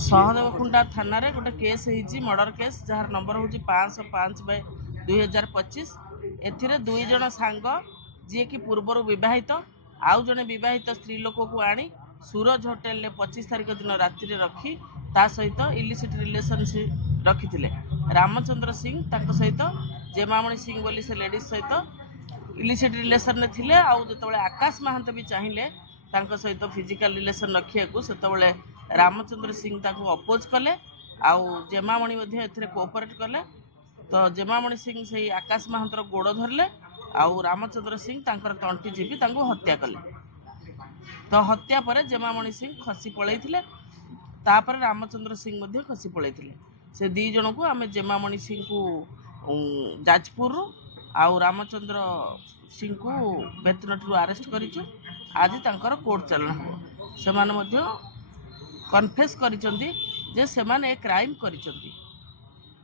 सहदेवखुंडा थाना रे गोटे केस होती मर्डर केस जार नंबर हूँ 505/2025। एथिरे दुई जन सांग जी कि पूर्वर विवाहित आउ जड़े विवाहित स्त्री लोक को आनी सूरज होटेल 25 तारिख दिन राति रखी ता सहित इलिसिट रिलेशनशिप रखी रामचंद्र सिंह सहित जेमामणि सिंह बोली से लेडीज सहित इलिसिट रिलेशन थे। आउ जो आकाश महांत भी चाहिए सहित फिजिकल रिलेशन रखा से रामचंद्र सिंह अपोज कले आउ जेमामणि कोऑपरेट कले। तो जेमामणि सिंह से आकाश महांतर गोड़ धरले आउ रामचंद्र सिंह तंटी जीवी हत्या कले। तो हत्या पर जेमामणि सिंह खसी पलैथिले तापर रामचंद्र सिंह खसी पलैथिले। से दी जन को आम जेमामणि सिंह को जाजपुर आउ रामचंद्र सिंह को बेतनटू अरेस्ट करिछु। आज तांकर कोर्ट चलन हो से कन्फेस करिसंती जे सेमाने क्राइम करिसंती।